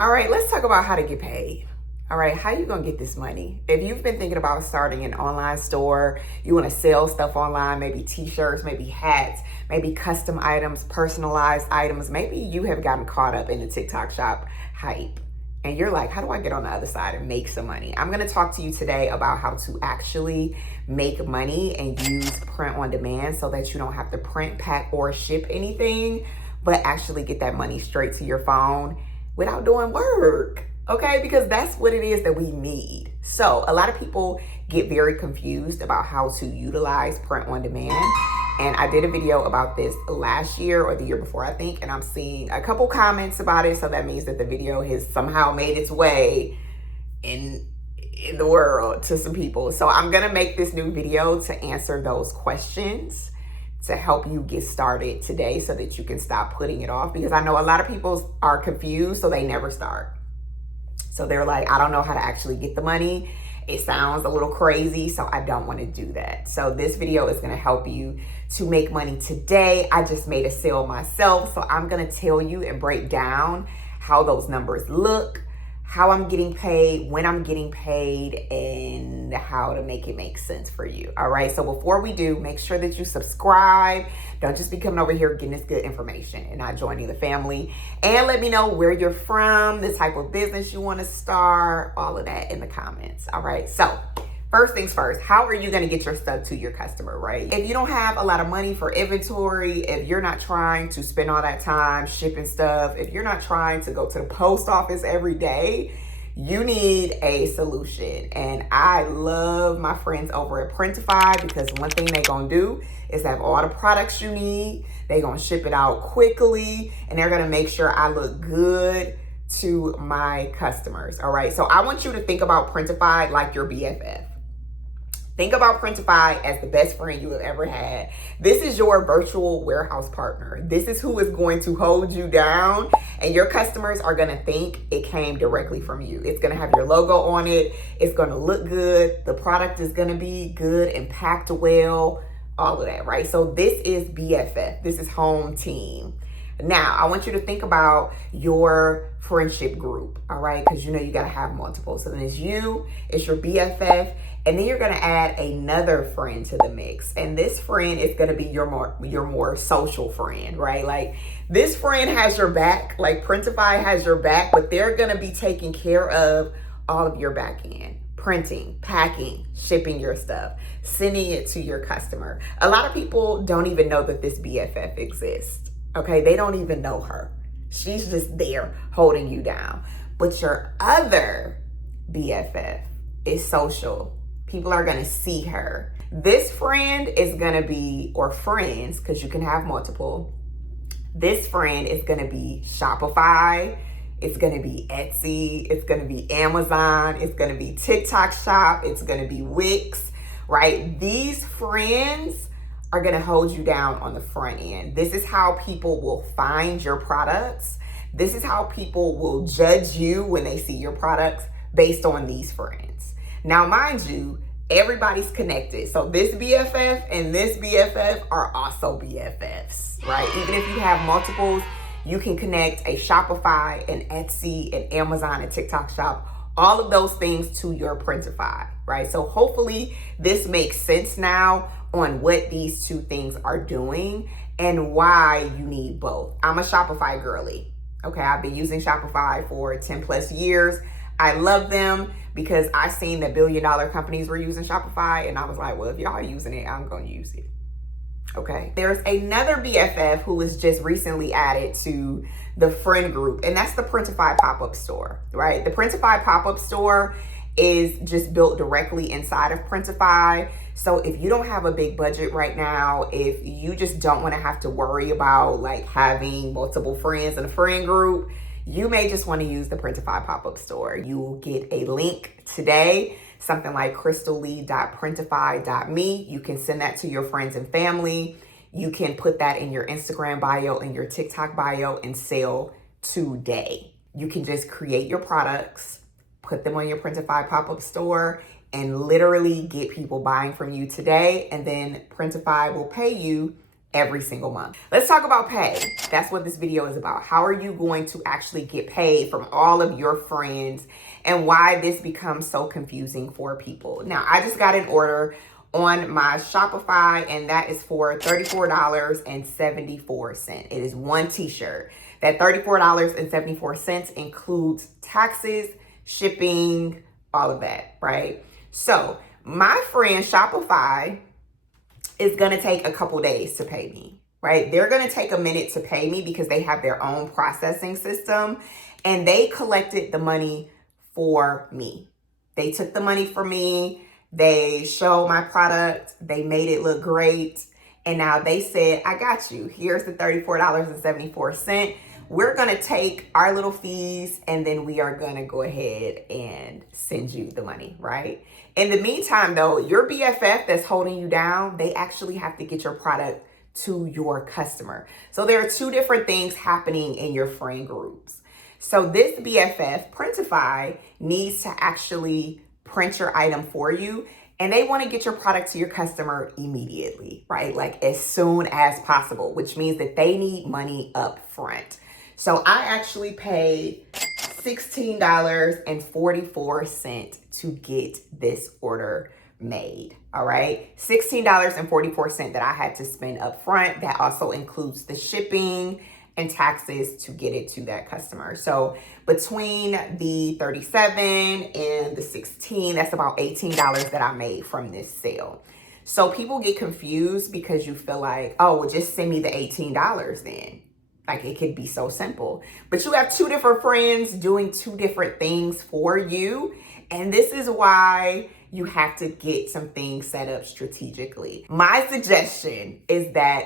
All right, let's talk about how to get paid. All right, how you gonna get this money? If you've been thinking about starting an online store, you wanna sell stuff online, maybe t-shirts, maybe hats, maybe custom items, personalized items, maybe you have gotten caught up in the TikTok shop hype and you're like, how do I get on the other side and make some money? I'm gonna talk to you today about how to actually make money and use print on demand so that you don't have to print, pack, or ship anything, but actually get that money straight to your phone without doing work, okay? Because that's what it is that we need. So a lot of people get very confused about how to utilize print on demand. And I did a video about this last year or the year before, I think, and I'm seeing a couple comments about it. So that means that the video has somehow made its way in the world to some people. So I'm gonna make this new video to answer those questions, to help you get started today so that you can stop putting it off, because I know a lot of people are confused, so they never start. So they're like, I don't know how to actually get the money. It sounds a little crazy, so I don't want to do that. So this video is going to help you to make money today. I just made a sale myself, so I'm going to tell you and break down how those numbers look, how I'm getting paid, when I'm getting paid, and how to make it make sense for you. All right, so before we do, make sure that you subscribe. Don't just be coming over here getting this good information and not joining the family. And let me know where you're from, the type of business you want to start, all of that in the comments. All right, so first things first, how are you going to get your stuff to your customer, right? If you don't have a lot of money for inventory, if you're not trying to spend all that time shipping stuff, if you're not trying to go to the post office every day, you need a solution. And I love my friends over at Printify, because one thing they're going to do is have all the products you need. They're going to ship it out quickly, and they're going to make sure I look good to my customers. All right, so I want you to think about Printify like your BFF. Think about Printify as the best friend you have ever had. This is your virtual warehouse partner. This is who is going to hold you down, and your customers are gonna think it came directly from you. It's gonna have your logo on it. It's gonna look good. The product is gonna be good and packed well, all of that, right? So this is BFF. This is home team. Now, I want you to think about your friendship group, all right? Because you know you gotta have multiple. So then it's you, it's your BFF, and then you're gonna add another friend to the mix. And this friend is gonna be your more social friend, right? Like, this friend has your back, like Printify has your back, but they're gonna be taking care of all of your back end. Printing, packing, shipping your stuff, sending it to your customer. A lot of people don't even know that this BFF exists. Okay, they don't even know her. She's just there holding you down. But your other BFF is social. People are gonna see her. This friend is gonna be, or friends, because you can have multiple. This friend is gonna be Shopify. It's gonna be Etsy. It's gonna be Amazon. It's gonna be TikTok Shop. It's gonna be Wix, right? These friends are gonna hold you down on the front end. This is how people will find your products. This is how people will judge you when they see your products, based on these friends. Now, mind you, everybody's connected. So this BFF and this BFF are also BFFs, right? Even if you have multiples, you can connect a Shopify, an Etsy, an Amazon, a TikTok Shop, all of those things to your Printify, right? So hopefully this makes sense now on what these two things are doing and why you need both. I'm a Shopify girly. Okay, I've been using Shopify for 10 plus years. I love them because I seen that billion-dollar companies were using Shopify, and I was like, well, if y'all are using it, I'm gonna use it. Okay, there's another BFF who was just recently added to the friend group, and that's the Printify pop-up store, right? The Printify pop-up store is just built directly inside of Printify. So if you don't have a big budget right now, if you just don't want to have to worry about like having multiple friends in a friend group, you may just want to use the Printify pop-up store. You will get a link today, something like crystallee.printify.me. You can send that to your friends and family. You can put that in your Instagram bio and your TikTok bio and sell today. You can just create your products, put them on your Printify pop-up store, and literally get people buying from you today. And then Printify will pay you every single month. Let's talk about pay. That's what this video is about. How are you going to actually get paid from all of your friends and why this becomes so confusing for people? Now, I just got an order on my Shopify and that is for $34.74. It is one t-shirt. That $34.74 includes taxes, shipping, all of that, right? So my friend Shopify is going to take a couple days to pay me, right? They're going to take a minute to pay me because they have their own processing system and they collected the money for me. They took the money for me. They showed my product. They made it look great. And now they said, I got you. Here's the $34.74. We're going to take our little fees and then we are going to go ahead and send you the money, right? In the meantime, though, your BFF that's holding you down, they actually have to get your product to your customer. So there are two different things happening in your friend groups. So this BFF, Printify, needs to actually print your item for you and they want to get your product to your customer immediately, right? Like as soon as possible, which means that they need money up front. So I actually paid $16.44 to get this order made. All right, $16.44 that I had to spend up front. That also includes the shipping and taxes to get it to that customer. So between the 37 and the 16, that's about $18 that I made from this sale. So people get confused because you feel like, oh, well, just send me the $18 then. Like it could be so simple, but you have two different friends doing two different things for you. And this is why you have to get some things set up strategically. My suggestion is that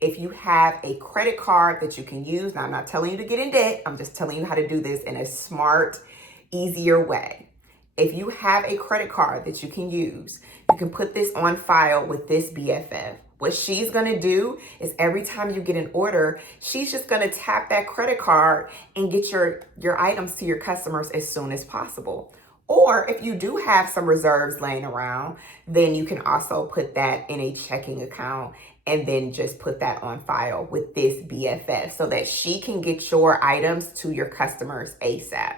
if you have a credit card that you can use, now I'm not telling you to get in debt. I'm just telling you how to do this in a smart, easier way. If you have a credit card that you can use, you can put this on file with this BFF. What she's going to do is every time you get an order, she's just going to tap that credit card and get your items to your customers as soon as possible. Or if you do have some reserves laying around, then you can also put that in a checking account and then just put that on file with this BFF so that she can get your items to your customers ASAP.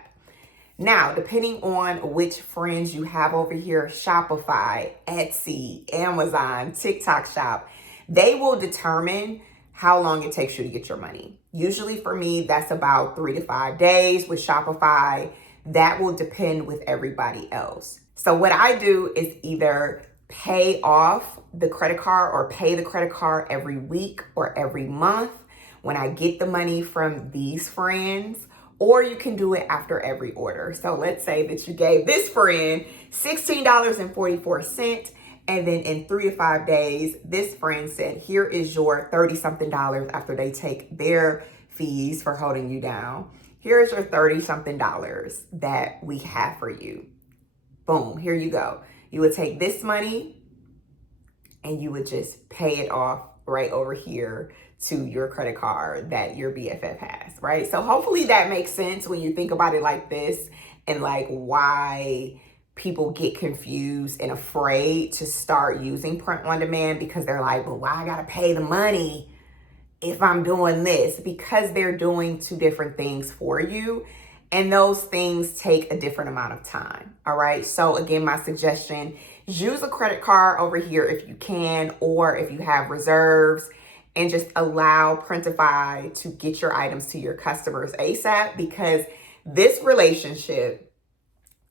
Now, depending on which friends you have over here, Shopify, Etsy, Amazon, TikTok Shop, they will determine how long it takes you to get your money. Usually for me, that's about 3 to 5 days. With Shopify, that will depend with everybody else. So what I do is either pay off the credit card or pay the credit card every week or every month when I get the money from these friends, or you can do it after every order. So let's say that you gave this friend $16.44, and then in 3 to 5 days, this friend said, here is your 30-something dollars after they take their fees for holding you down. Here's your 30-something dollars that we have for you. Boom, here you go. You would take this money and you would just pay it off right over here to your credit card that your BFF has, right? So hopefully that makes sense when you think about it like this, and like why people get confused and afraid to start using print on demand, because they're like, well, why I gotta pay the money if I'm doing this? Because they're doing two different things for you, and those things take a different amount of time. All right. So again, my suggestion is use a credit card over here if you can, or if you have reserves, and just allow Printify to get your items to your customers ASAP, because this relationship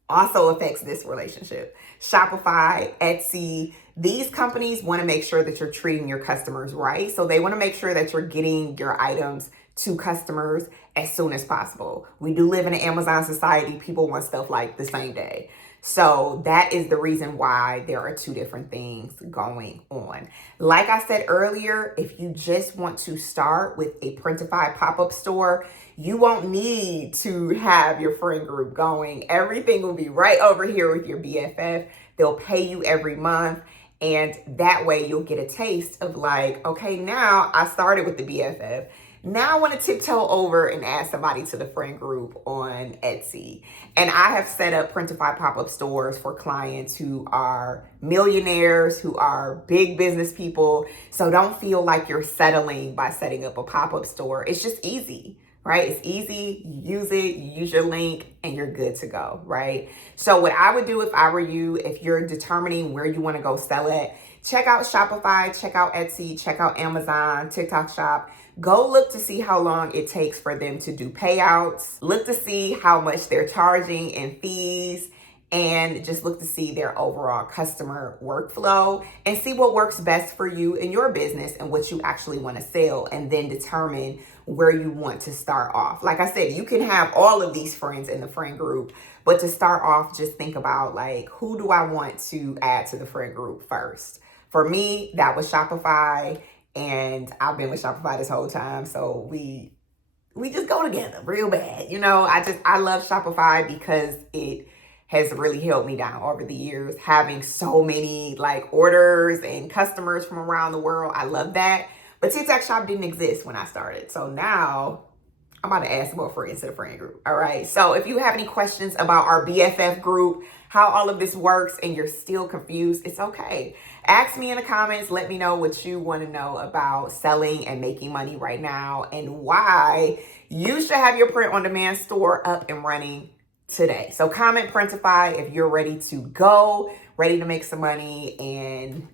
also affects this relationship. Shopify, Etsy, these companies want to make sure that you're treating your customers right. So they want to make sure that you're getting your items to customers as soon as possible. We do live in an Amazon society. People want stuff like the same day. So that is the reason why there are two different things going on. Like I said earlier, if you just want to start with a Printify pop-up store, you won't need to have your friend group going. Everything will be right over here with your BFF. They'll pay you every month. And that way you'll get a taste of like, okay, now I started with the BFF. Now I want to tiptoe over and add somebody to the friend group on Etsy. And I have set up Printify pop-up stores for clients who are millionaires, who are big business people. So don't feel like you're settling by setting up a pop-up store. It's just easy, right? It's easy. You use it, you use your link, and you're good to go, right? So what I would do if I were you, if you're determining where you want to go sell it, check out Shopify, check out Etsy, check out Amazon, TikTok Shop. Go look to see how long it takes for them to do payouts. Look to see how much they're charging in fees, and just look to see their overall customer workflow and see what works best for you in your business and what you actually want to sell, and then determine where you want to start off. Like I said, you can have all of these friends in the friend group, but to start off, just think about like, who do I want to add to the friend group first? For me, that was Shopify. And I've been with Shopify this whole time. So we just go together real bad. You know, I love Shopify because it has really helped me down over the years, having so many like orders and customers from around the world. I love that. But TikTok Shop didn't exist when I started. So now I'm about to add some more friends to the friend group. All right. So if you have any questions about our BFF group, how all of this works, and you're still confused, it's okay. Ask me in the comments. Let me know what you want to know about selling and making money right now, and why you should have your print on demand store up and running today. So comment Printify if you're ready to go, ready to make some money, and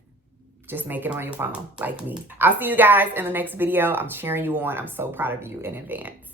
just make it on your phone like me. I'll see you guys in the next video. I'm cheering you on. I'm so proud of you in advance.